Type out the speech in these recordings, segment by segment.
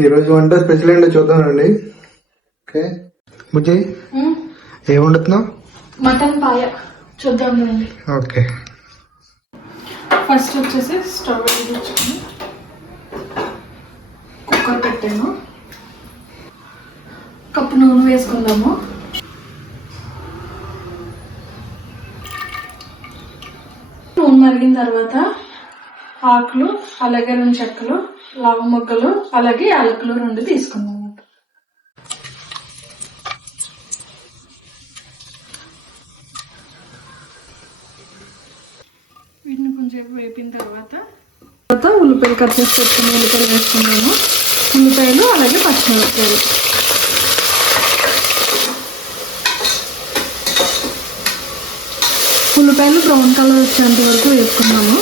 ఈరోజు వంట స్పెషల్ ఏంటో చూద్దామండి. ఓకే బుజ్జి, ఏం వండుతున్నావు? మటన్ పాయ చూద్దాం. ఓకే, ఫస్ట్ వచ్చేసి స్టవ్ వెలిగించుకొని కుక్కర్ పెట్టాను. కప్పు నూనె వేసుకుందాము. నూనె మరిగిన తర్వాత ఆకులు, అలాగే 2 చెక్కలు, లవ మొగ్గలు, అలాగే యాలకులు 2 తీసుకుందాము. వీటిని కొంచెం వేపిన తర్వాత ఉల్లిపాయలు కట్ చేసి పెట్టుకుని ఉల్లిపాయలు వేసుకున్నాను. ఉల్లిపాయలు అలాగే పచ్చిమిరపకాయలు. ఉల్లిపాయలు బ్రౌన్ కలర్ వచ్చేంత వరకు వేసుకున్నాము.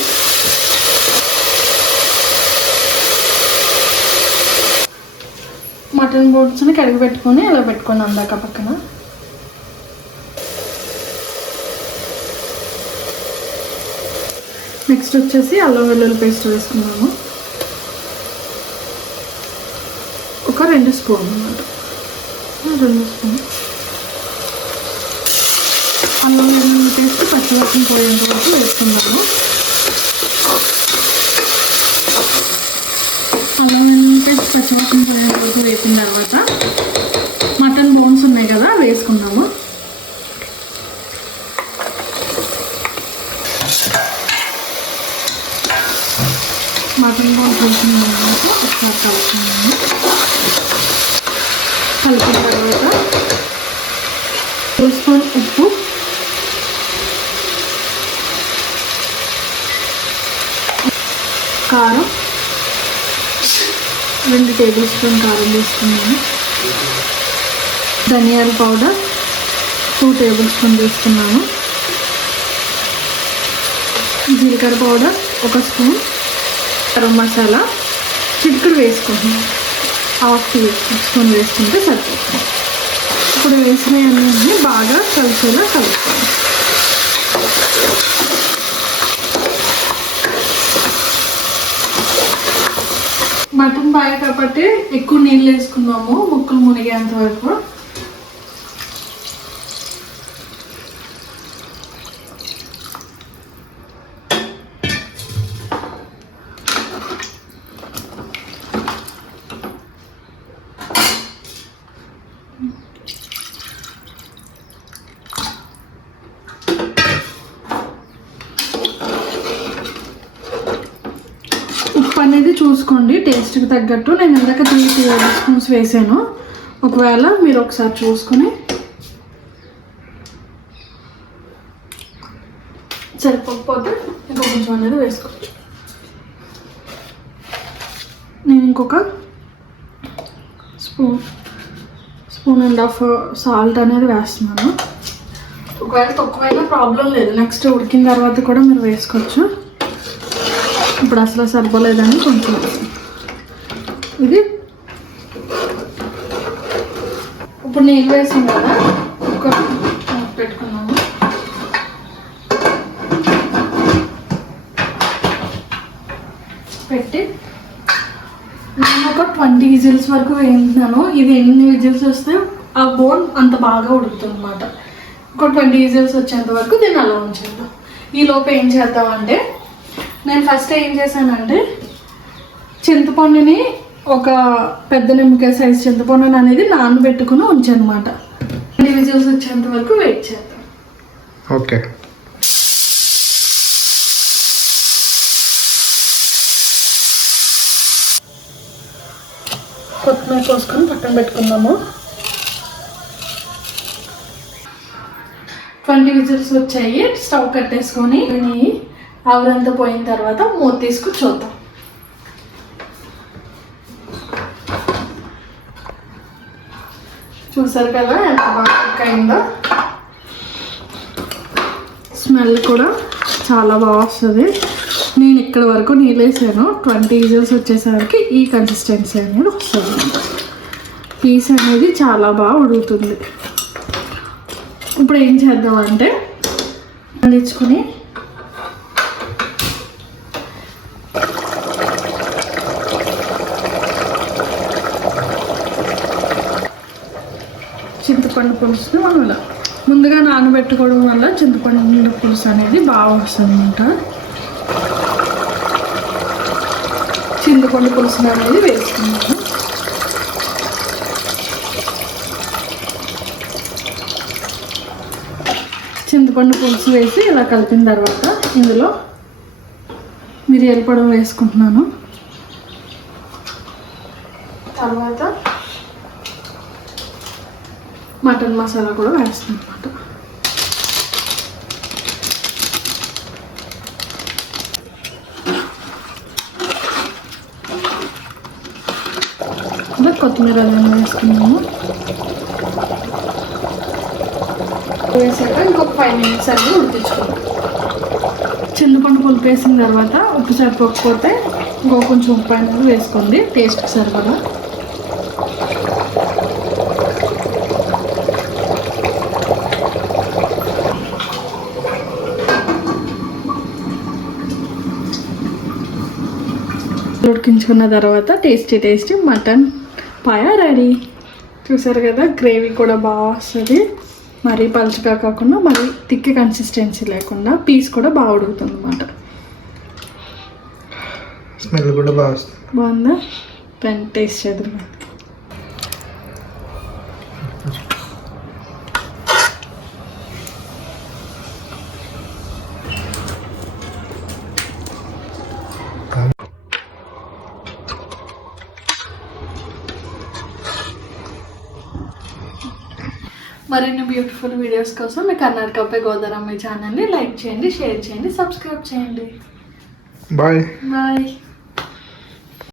మటన్ బోట్స్ని కడిగి పెట్టుకొని అలా పెట్టుకొని అందాక పక్కన. నెక్స్ట్ వచ్చేసి అల్లం వెల్లుల్లి పేస్ట్ వేసుకున్నాము. ఒక 2 స్పూన్లు అన్నమాట. 2 స్పూన్ అల్లం వెల్లుల్లి పేస్ట్ పచ్చివాసన పోయేంత వరకు వేసుకున్నాము. అల్లం వెల్లుల్లి పేస్ట్ పచ్చివాసన పోయేంత వరకు వేసిన తర్వాత మటన్ బోన్స్ ఉన్నాయి కదా వేసుకున్నాము. మటన్ బోన్స్ వేసిన తర్వాత ఒకసారి కలుపుకున్నాము. కలిపిన తర్వాత 1 స్పూన్ ఉప్పు, కారం 2 టేబుల్ స్పూన్ కారం వేసుకున్నాను. ధనియాల పౌడర్ 2 టేబుల్ స్పూన్ వేసుకున్నాను. జీలకర్ర పౌడర్ 1 స్పూన్, గరం మసాలా చిటికెడు వేసుకుంటున్నాను. 1/2 టీ స్పూన్ వేసుకుంటే సరిపోతుంది. ఇప్పుడు వేసినవన్నీ బాగా కలిసేలా కలుపుకోవాలి. మటన్ పాయ కాబట్టి ఎక్కువ నీళ్ళు వేసుకున్నాము, ముక్కలు మునిగేంత వరకు. ఉప్పు అనేది చూసుకోండి టేస్ట్కి తగ్గట్టు. నేను ఇందాక 3 టేబుల్ స్పూన్స్ వేసాను. ఒకవేళ మీరు ఒకసారి చూసుకొని సరిపోకపోతే ఇంకో కొంచెం అనేది వేసుకోవచ్చు. నేను ఇంకొక స్పూన్ అండ్ హాఫ్ సాల్ట్ అనేది వేస్తున్నాను. ఒకవేళ తక్కువైనా ప్రాబ్లం లేదు, నెక్స్ట్ ఉడికిన తర్వాత కూడా మీరు వేసుకోవచ్చు. ఇప్పుడు అసలు సరిపోలేదని కొంచెం ఇది. ఇప్పుడు నీళ్ళు వేసాం కదా, కుక్కర్ పెట్టుకున్నాము. పెట్టి నేను ఒక 20 విజిల్స్ వరకు వేయించాను. ఇది ఎన్ని విజిల్స్ వస్తే ఆ బోన్ అంత బాగా ఉడుకుతుంది అన్నమాట. ఒక 20 విజిల్స్ వచ్చేంత వరకు దీన్ని అలా ఉంచాను. ఈ లోపు ఏం చేద్దామంటే, నేను ఫస్ట్ ఏం చేశానంటే చింతపండుని, ఒక పెద్ద నిమ్మకాయ సైజ్ చింతపండుని అనేది నానబెట్టుకుని ఉంచానమాట. 20 విజిల్స్ వచ్చేంత వరకు వెయిట్ చేద్దాం. ఓకే, కొత్తిమీర కోసుకొని పక్కన పెట్టుకుందాము. 20 విజిల్స్ వచ్చాయి. స్టవ్ కట్టేసుకొని ఆవిరంతా పోయిన తర్వాత మూత తీసుకుని చూద్దాం. చూసారు కదా ఎంత బాగా కుక్ అయిందో. స్మెల్ కూడా చాలా బాగా వస్తుంది. నేను ఇక్కడ వరకు నీళ్ళు వేసాను. 20 విజిల్స్ వచ్చేసరికి ఈ కన్సిస్టెన్సీ అనేది వస్తుంది. పీస్ అనేది చాలా బాగా ఉడుకుతుంది. ఇప్పుడు ఏం చేద్దామంటే అందించుకొని చింతపండు పులుసుని మనం ఇలా ముందుగా నానబెట్టుకోవడం వల్ల చింతపండు పులుసు అనేది బాగా వస్తుంది అనమాట. చింతపండు పులుసుని అనేది వేసుకున్నాను. చింతపండు పులుసు వేసి ఇలా కలిపిన తర్వాత ఇందులో మిరియాల పొడి వేసుకుంటున్నాను. తర్వాత మటన్ మసాలా కూడా వేస్తాను అన్నమాట. ఇలా కొత్తిమీర అలా వేసుకున్నాము. వేసాక ఇంకొక 5 minutes అన్నీ ఉడికించుకోవాలి. చింతపండు పులుపు వేసిన తర్వాత ఉప్పు సరిపోకపోతే ఇంకో కొంచెం ఉప్పు అనేది వేసుకోండి టేస్ట్కి సరిపడా. ఉడికించుకున్న తర్వాత టేస్టీ మటన్ పాయ రెడీ. చూసారు కదా, గ్రేవీ కూడా బాగా వస్తుంది. మరీ పలుచగా కాకుండా మరీ థిక్ కన్సిస్టెన్సీ లేకుండా పీస్ కూడా బాగా ఉడుకుతుంది అన్నమాట. స్మెల్ కూడా బాగా వస్తుంది. బాగుందా? టేస్ట్ చేద్దాం. మరిన్ని బ్యూటిఫుల్ వీడియోస్ కోసం మీ కర్ణాటక పై గోదారమ్మ ఛానల్ని లైక్ చేయండి, షేర్ చేయండి, సబ్స్క్రైబ్ చేయండి. బాయ్.